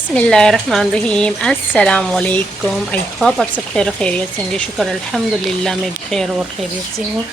बिस्मिल्लाहिर्रहमानिर्रहीम अस्सलाम वालेकुम। आई होप आप सब खैर खैरियत से होंगे। शुक्र अल्हम्दुलिल्लाह मैं भी खैर और खैरियत से हूँ।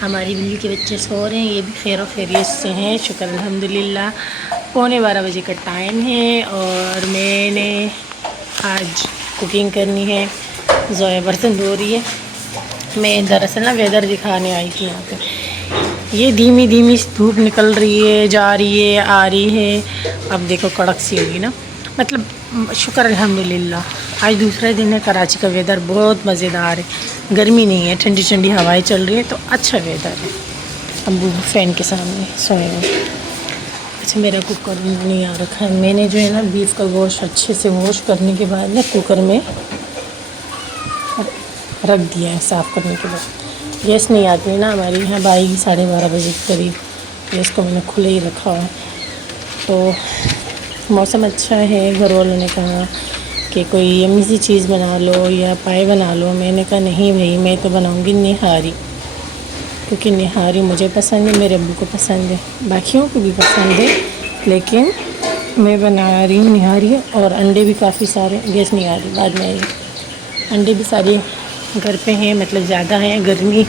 हमारी बिल्ली के बच्चे सो रहे हैं, ये भी खैर और खैरियत से हैं, शुक्र अल्हम्दुलिल्लाह। 11:15 का टाइम है और मैंने आज कुकिंग करनी है। ज़ोया बर्तन धो रही है। मैं दरअसल ना वेदर दिखाने आई थी यहाँ पे। ये धीमी धीमी धूप निकल रही है, जा रही है, आ रही है। अब देखो कड़क सी होगी ना, मतलब शुक्र अल्हम्दुलिल्लाह। आज दूसरा दिन है। कराची का वेदर बहुत मज़ेदार है, गर्मी नहीं है, ठंडी ठंडी हवाएं चल रही है, तो अच्छा वेदर है। अबू फ़ैन के सामने सोए हैं। अच्छा, मेरा कुकर नहीं आ रखा है। मैंने जो है ना बीफ का गोश्त अच्छे से वॉश करने के बाद ना कुकर में रख दिया है साफ़ करने के बाद। गैस नहीं आती है ना हमारी यहाँ, 12:30 बजे के करीब। गैस को मैंने खुले ही रखा है। तो मौसम अच्छा है, घर वालों ने कहा कि कोई यम्मी सी चीज़ बना लो या पाए बना लो। मैंने कहा नहीं भाई, मैं तो बनाऊँगी निहारी, क्योंकि निहारी मुझे पसंद है, मेरे अब्बू को पसंद है, बाकियों को भी पसंद है, लेकिन मैं बना रही हूँ निहारी। और अंडे भी काफ़ी सारे, गैस नहीं आ रही, बाद में आएगी। अंडे भी सारे घर पे हैं, मतलब ज़्यादा हैं। गर्मी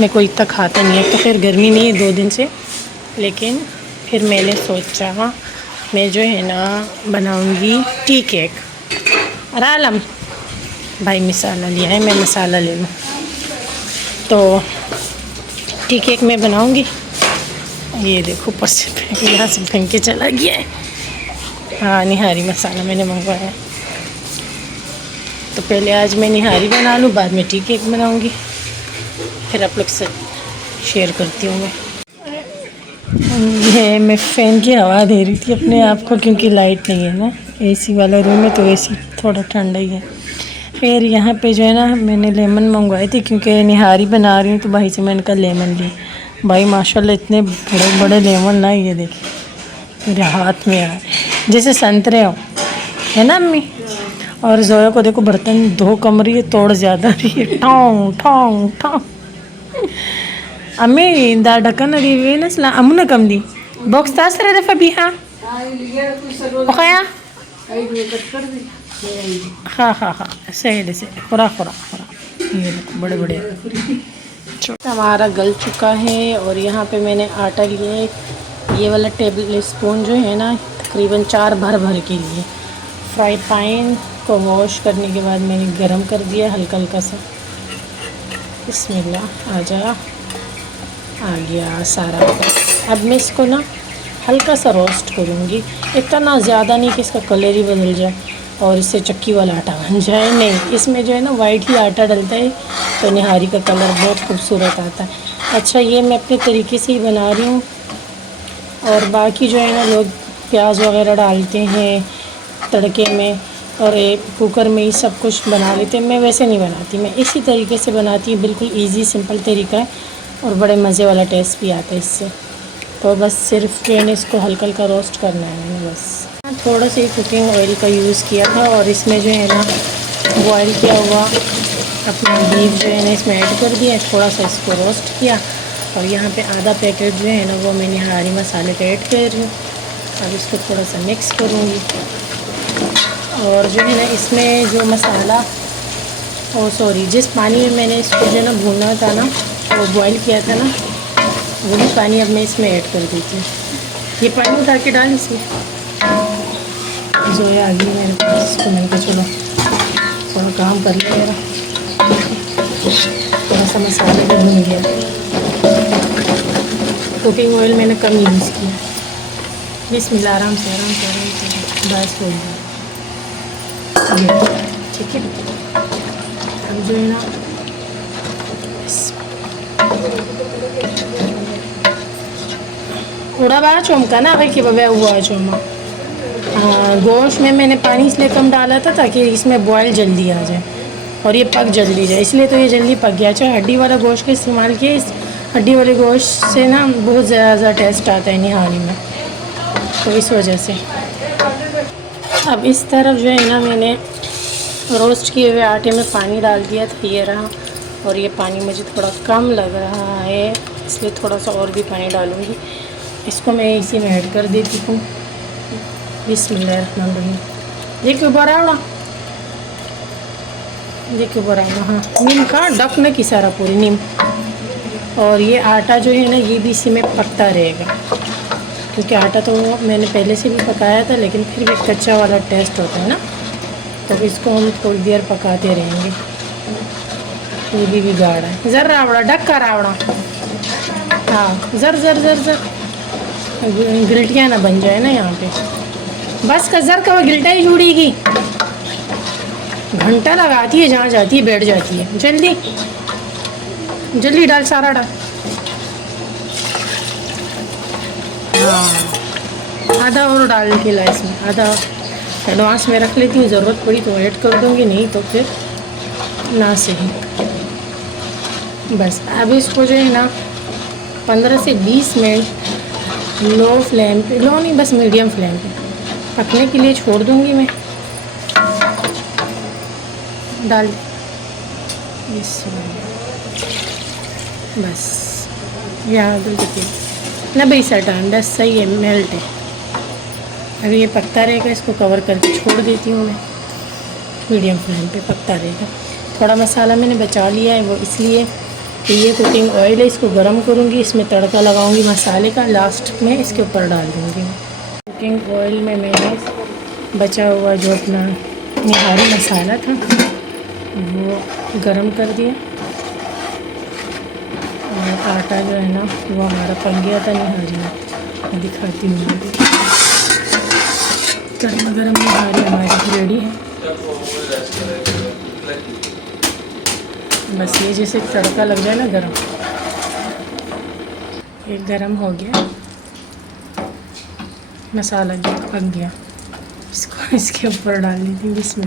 में कोई इतना खाता नहीं है, तो खैर गर्मी नहीं है 2 दिन से, लेकिन फिर मैंने सोचा मैं जो है ना बनाऊंगी टी केक। और आलम भाई मसाला लिया है, मैं मसाला ले लूँ। तो टी केक मैं बनाऊंगी। ये देखो ऊपर से यहाँ से फेंक के चला गया है। हाँ, निहारी मसाला मैंने मंगवाया। तो पहले आज मैं निहारी बना लूँ, बाद में टी केक बनाऊंगी, फिर आप लोग से शेयर करती हूँ मैं। ये मैं फ़ैन की हवा दे रही थी अपने आप को, क्योंकि लाइट नहीं है ना। एसी वाला रूम है, तो एसी थोड़ा ठंडा ही है। फिर यहाँ पे जो है ना मैंने लेमन मंगवाए थे, क्योंकि निहारी बना रही हूँ, तो भाई से मैंने कहा लेमन ली। भाई माशाल्लाह इतने बड़े बड़े लेमन ना, ये देखिए मेरे हाथ में आए जैसे संतरे हो, है ना अम्मी। और जोया को देखो बर्तन धो कम रही है, तोड़ ज़्यादा रही है। ठाऊ ठाऊ ठाऊ अम्मी दा ढक्कन अड़ी नसला अमुना कम दी बॉक्स तास रहे दफा भी। हाँ ओखया हाँ हाँ हाँ, सही से खुरा खुरा खुरा। ये देखो बड़े बड़े हमारा गल चुका है। और यहाँ पे मैंने आटा लिया है, ये वाला टेबल स्पून जो है ना, तकरीबन 4 भर के लिए। फ्राई पैन को वॉश करने के बाद मैंने गरम कर दिया हल्का हल्का सा। बिस्मिल्लाह, आ गया सारा। अब मैं इसको ना हल्का सा रोस्ट करूँगी, इतना ज़्यादा नहीं कि इसका कलर ही बदल जाए और इससे चक्की वाला आटा बन जाए। नहीं, इसमें जो है ना वाइट ही आटा डलता है, तो निहारी का कलर बहुत खूबसूरत आता है। अच्छा, ये मैं अपने तरीके से ही बना रही हूँ। और बाकी जो है ना लोग प्याज वगैरह डालते हैं तड़के में, और कुकर में ही सब कुछ बना लेते हैं। मैं वैसे नहीं बनाती, मैं इसी तरीके से बनाती हूँ। बिल्कुल इजी सिंपल तरीका है और बड़े मज़े वाला टेस्ट भी आता है इससे। तो बस सिर्फ जो है ना इसको हल्का हल्का रोस्ट करना है। मैंने बस थोड़ा सा ही कुकिंग ऑयल का यूज़ किया था, और इसमें जो है ना बॉयल किया हुआ अपना बीफ जो है ना इसमें ऐड कर दिया। थोड़ा सा इसको रोस्ट किया, और यहाँ पे आधा पैकेट जो है ना वो मैं निहारी मसाले का ऐड कर रही हूँ। अब इसको थोड़ा सा मिक्स करूँगी। और जो है ना इसमें जो मसाला, जिस पानी में मैंने इसको जो है ना भूना था ना, वो बॉयल किया था ना, वो भी पानी अब मैं इसमें ऐड कर देती हूँ। ये पानी उतार के डाल इसमें। जोया आ गई मेरे पास, इसको मैंने कहा चलो थोड़ा काम कर लिया मेरा। थोड़ा सा मसाले भी भून गया। कुकिंग ऑयल मैंने कम यूज़ किया। बिस्मिल्लाह, आराम से बस हो गया। ठीक है, अब जो है ना उड़ा बा चौमका ना भाई कि बबे हुआ चौमा। गोश्त में मैंने पानी इसलिए कम डाला था ताकि इसमें बॉयल जल्दी आ जाए और ये पक जल्दी जाए, इसलिए तो ये जल्दी पक गया। चाहे हड्डी वाला गोश्त का इस्तेमाल किया, इस हड्डी वाले गोश्त से ना बहुत ज़्यादा टेस्ट आता है निहारी में, तो इस वजह से। अब इस तरफ जो है ना मैंने रोस्ट किए हुए आटे में पानी डाल दिया था, ये रहा। और ये पानी मुझे थोड़ा कम लग रहा है, इसलिए थोड़ा सा और भी पानी डालूँगी। इसको मैं इसी में ऐड कर देती हूँ। बिस्मिल्लाहिर्रहमानिर्रहीम। देखियो बरावड़ा, देखियो बरावड़ा। हाँ, नीम का डक न की सारा पूरी नीम। और ये आटा जो है ना, ये भी इसी में पकता रहेगा, क्योंकि आटा तो मैंने पहले से भी पकाया था, लेकिन फिर भी कच्चा वाला टेस्ट होता है ना, तो इसको हम थोड़ी देर पकाते रहेंगे। ये भी गाढ़ा है। ज़र रावड़ा, डक का रावड़ा। हाँ, ज़र ज़र ज़र ज़र, गिल्टियाँ ना बन जाए ना यहाँ पे। बस का ज़र का वो गिल्टा ही जुड़ेगी। घंटा लगाती है, जहाँ जाती है बैठ जाती है। जल्दी जल्दी डाल, सारा डाल। हाँ, आधा और डाल के ला इसमें, आधा एडवांस में रख लेती हूँ, ज़रूरत पड़ी तो ऐड कर दूँगी, नहीं तो फिर ना सही। बस अब इसको जो है ना 15 से 20 मिनट लो फ्लेम पे, लो नहीं बस मीडियम फ्लेम पे पकने के लिए छोड़ दूँगी मैं। डाल इसमें बस, यहाँ देखिए ना भाई सटान, बस सही है, मेल्ट है। अभी ये पकता रहेगा, इसको कवर करके छोड़ देती हूँ मैं, मीडियम फ्लेम पे पकता रहेगा। थोड़ा मसाला मैंने बचा लिया है, वो इसलिए कि ये कुकिंग ऑयल है, इसको गरम करूँगी, इसमें तड़का लगाऊँगी मसाले का, लास्ट में इसके ऊपर डाल दूँगी मैं। कुकिंग ऑयल में मैंने बचा हुआ जो अपना निहारी मसाला था वो गरम कर दिया, और आटा जो है ना वो हमारा पक गया था निहारी में। मैं दिखाती हूँ, गर्मा गर्म निहारी हमारी रेडी है। बस ये जैसे तड़का लग जाए ना गरम, ये गरम हो गया, मसाला जो पक गया, इसको इसके ऊपर डाल दी थी। इसमें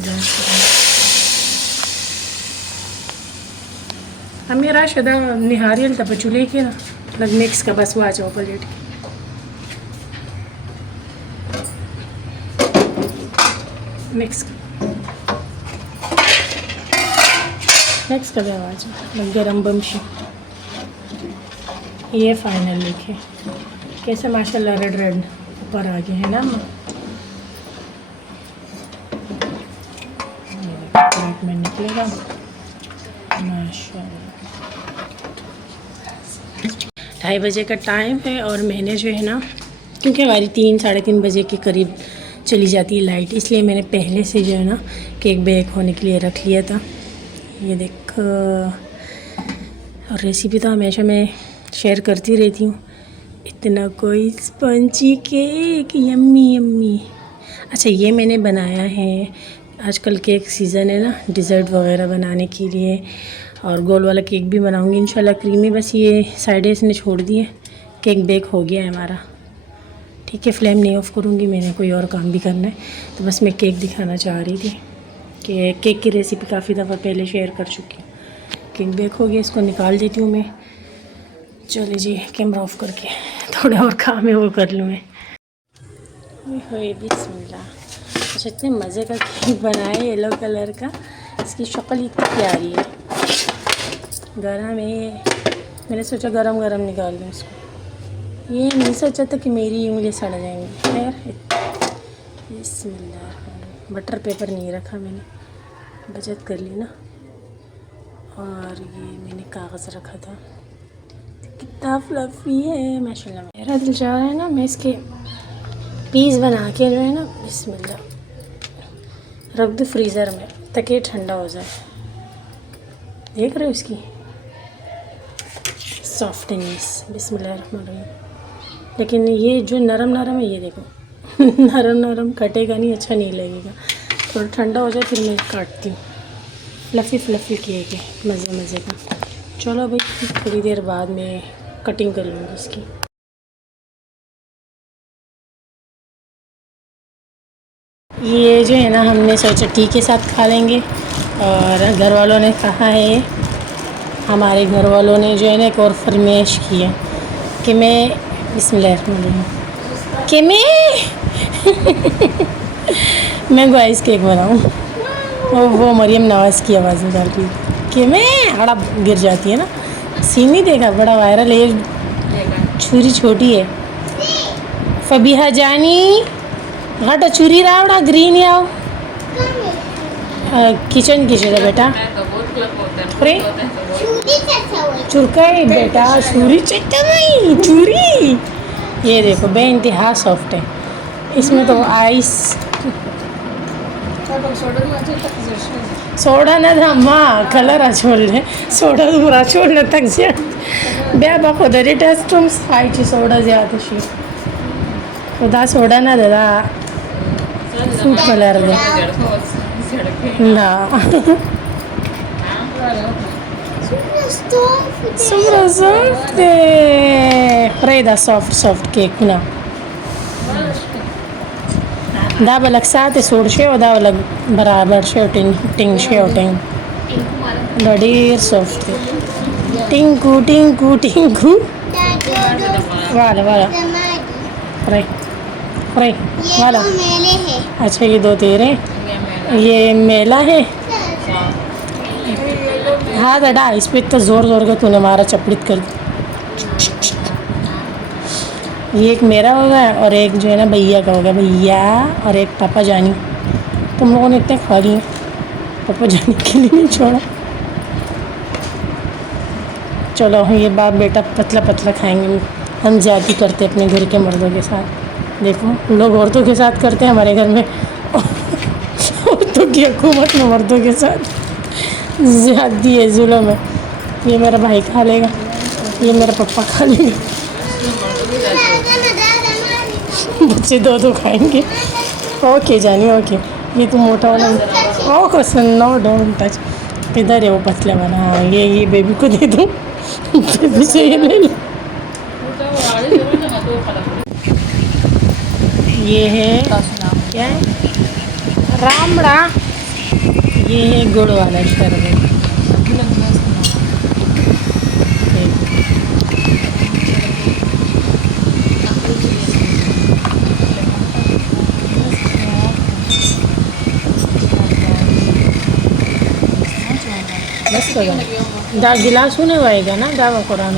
हम मेरा शुदा निहारियल तब चूल्हे के ना लग मिक्स का बस हुआ चाहो प्लेट मिक्स कर आवाज़ गरम बमशी। ये फाइनल लिखे कैसे माशाल्लाह रेड रेड ऊपर आ गए हैं ना। प्लेट में निकलेगा माशाल्लाह। 2:30 बजे का टाइम है, और मैंने जो है ना, क्योंकि हमारी 3 साढ़े 3 बजे के करीब चली जाती है लाइट, इसलिए मैंने पहले से जो है ना केक बेक होने के लिए रख लिया था। ये देख, और रेसिपी तो हमेशा मैं शेयर करती रहती हूँ। इतना कोई स्पंजी केक, यम्मी यम्मी। अच्छा, ये मैंने बनाया है, आजकल केक सीज़न है ना डिज़र्ट वगैरह बनाने के लिए, और गोल वाला केक भी बनाऊंगी इंशाल्लाह क्रीमी। बस ये साइडें इसने छोड़ दिए, केक बेक हो गया है हमारा। ठीक है, फ्लेम नहीं ऑफ़ करूँगी, मैंने कोई और काम भी करना है, तो बस मैं केक दिखाना चाह रही थी कि केक की रेसिपी काफ़ी दफ़ा पहले शेयर कर चुकी हूँ। केक बेक हो गया, इसको निकाल देती हूँ मैं। चलिए जी, कैमरा ऑफ करके थोड़ा और काम है वो कर लूँ मैं। बिस्मिल्लाह। अच्छा, इतने मज़े का केक बनाया येलो कलर का, इसकी शक्ल इतनी प्यारी है। गरम है, मैंने सोचा गरम गरम निकाल दूँ इसको, ये नहीं सोचा था कि मेरी उंगली सड़ जाएंगी। खैर, बिस्मिल्लाह। बटर पेपर नहीं रखा मैंने, बचत कर ली ना। और ये मैंने कागज़ रखा था, कितना फ्लफ़ी है माशाल्लाह। मेरा दिल चाह रहा है ना मैं इसके पीस बना के जो है ना बिस्मिल्लाह रख दूँ फ्रीज़र में ताकि ये ठंडा हो जाए। देख रहे हो इसकी सॉफ्टनेस, बिस्मिल्लाहिर्रहमानिर्रहीम। लेकिन ये जो नरम नरम है, ये देखो नरम नरम कटेगा नहीं, अच्छा नहीं लगेगा। थोड़ा ठंडा हो जाए फिर मैं काटती हूँ। फ्लफ़ी फ्लफ़ी केक है, मज़े मज़े का। चलो भाई, थोड़ी देर बाद में कटिंग कर लूँगी इसकी। ये जो है ना हमने सोचा टी के साथ खा लेंगे, और घर वालों ने कहा है, हमारे घर वालों ने जो है ना एक और फरमाइश की है कि मैं बिस्मिल्लाह कि मैं आइस केक बनाऊँ। वो मरियम नवाज़ की आवाज़ निकाल रही कि मैं हड़प गिर जाती है ना। सीन नहीं देखा, बड़ा वायरल है, छुरी छोटी है। फबीहा जानी घाटा छुरी रावड़ा ग्रीन आओ किचन की जगह बेटा अरे चुरकाई बेटा छुरी चाहिए नहीं छुरी। ये देखो बेइंतहा सॉफ्ट है, इसमें तो आइस सोडा ना था माँ कलर आचोल सोडा पूरा छोड़ने तक से ब्या बाको दरी टेस्ट तुम खाई सोडा ज्यादा शी खुदा सोडा ना दादा सूट कलर दे ना Sopra soft Freda soft cake na da balak saate सोड शे और दा balak बराबर शे टिंग शे और टिंग बड़ी सॉफ्ट टिंकू टिंकू टिंकू वाला वाला फ्राई फ्राई वाला अच्छा ये दो तेरे ये मेला है हाँ दादा इस पर इतना ज़ोर ज़ोर का तूने मारा चपड़ित कर ये एक मेरा होगा और एक जो है ना भैया का होगा भैया और एक पापा जानी तुम लोगों ने इतने खा लिए पापा जानी के लिए नहीं छोड़ा। चलो ये बाप बेटा पतला पतला खाएंगे हम ज़्यादा करते अपने घर के मर्दों के साथ देखो लोग औरतों के साथ करते हैं हमारे घर में औरतों की हुकूमत में मर्दों के साथ ज़्यादती है जुल्म है। ये मेरा भाई खा लेगा ये मेरा पप्पा खा लेगा बच्चे दो दो खाएंगे। ओके जानी ओके ये तो मोटा वाला okay son no don't touch इधर है वो पतला वाला हाँ ये बेबी को दे दूँ बेबी से ये ले लो। ये है क्या है रामड़ा ये है गुड़ वाला शरबत बस करो दा गिलास होने वाएगा ना दावा कुरान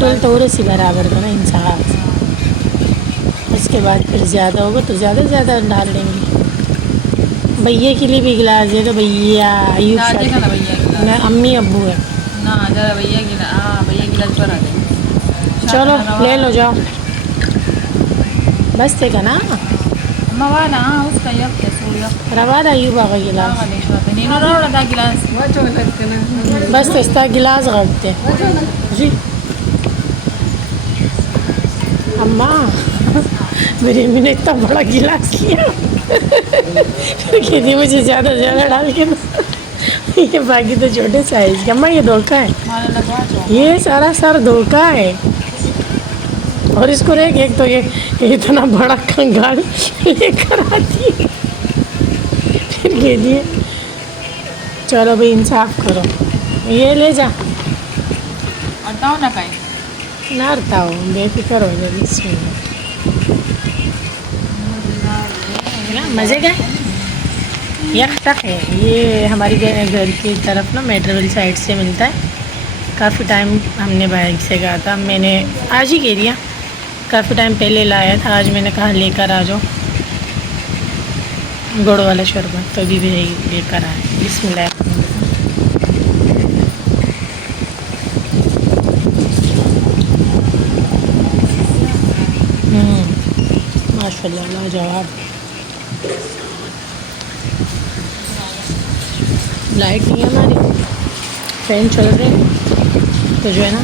कल थोड़े सी बराबर का ना इंसाफ इसके बाद फिर ज़्यादा होगा तो ज़्यादा ज़्यादा डाल देंगे। भैया के लिए भी गिलास दे दो भैया मैं अम्मी अब्बू है ना ज़रा भैया गिलास पर आ गए चलो ले लो जाओ बस थे का ना मवाला उसका यक है सूर्य रवा दा यूबा का गिलास नीनो रोड़ा दा गिलास बस तेस्ता गिलास रखते जी अम्मा मेरी अम्मी ने इतना बड़ा गिलास लिया कहती मुझे ज़्यादा डाल के ये बाकी तो छोटे साइज का अम्मा ये धोखा है ये सारा सर धोखा है और इसको एक तो ये इतना बड़ा कंगाल लेकर आती है फिर कह दिए चलो भाई इंसाफ करो ये ले जा अटाओ ना कहीं ना हटाओ बेफिक्र हो जाए इसमें मज़े का यक तक है ये हमारी घर की तरफ ना मेट्रोवेल साइड से मिलता है। काफ़ी टाइम हमने बाइक से कहा था मैंने आज ही कह दिया काफ़ी टाइम पहले लाया था आज मैंने कहा लेकर आ जाओ गुड़ वाला शरबत तो भी लेकर आए बिस्मिल्लाह माशाल्लाह लाजवाब। लाइट नहीं है हमारी फैन चल रहे हैं तो जो है ना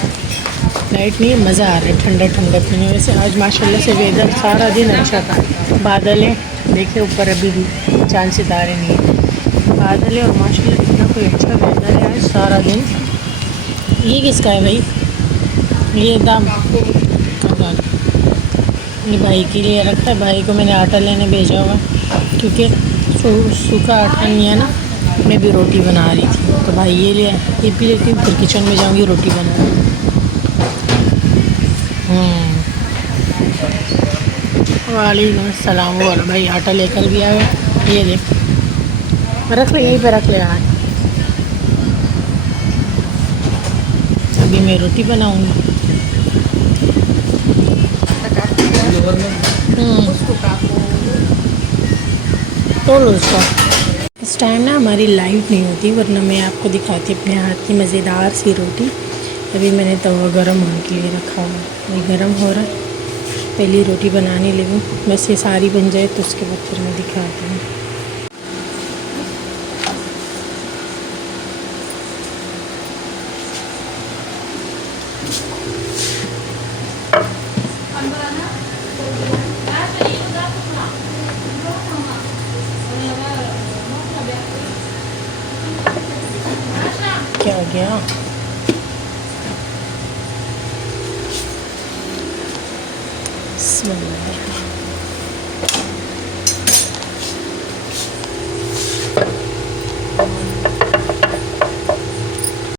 लाइट नहीं है मज़ा आ रहा है ठंडा ठंडा पीने वैसे आज माशाल्लाह से वेदर सारा दिन अच्छा था बादल है देखिए ऊपर अभी भी चांद सितारे नहीं है बादल है और माशाल्लाह इतना कोई अच्छा वेदर है आज सारा दिन। ये किसका है भाई ये दाम ये भाई के लिए रखता है भाई को मैंने आटा लेने भेजा हुआ क्योंकि सूखा आटा नहीं है ना मैं भी रोटी बना रही थी तो भाई ये लिया ये पी लेती हूँ फिर किचन में जाऊँगी रोटी बनाऊँगी। वालेकुम सलाम। वो वाला भाई आटा लेकर भी आए। ये देख, रख ले यहीं पे, रख ले यार। अभी मैं रोटी बनाऊंगी। उसको काटो। तो लो उसको। इस टाइम ना हमारी लाइव नहीं होती, वरना मैं आपको दिखाती अपने हाथ की मज़ेदार सी रोटी। अभी मैंने तवा गरम होने के लिए रखा हुआ है, ये गरम हो रहा है। पहली रोटी बनाने लगी, बस ये सारी बन जाए तो उसके बाद फिर मैं दिखाती हूँ। क्या हो गया? बिस्मिल्लाह।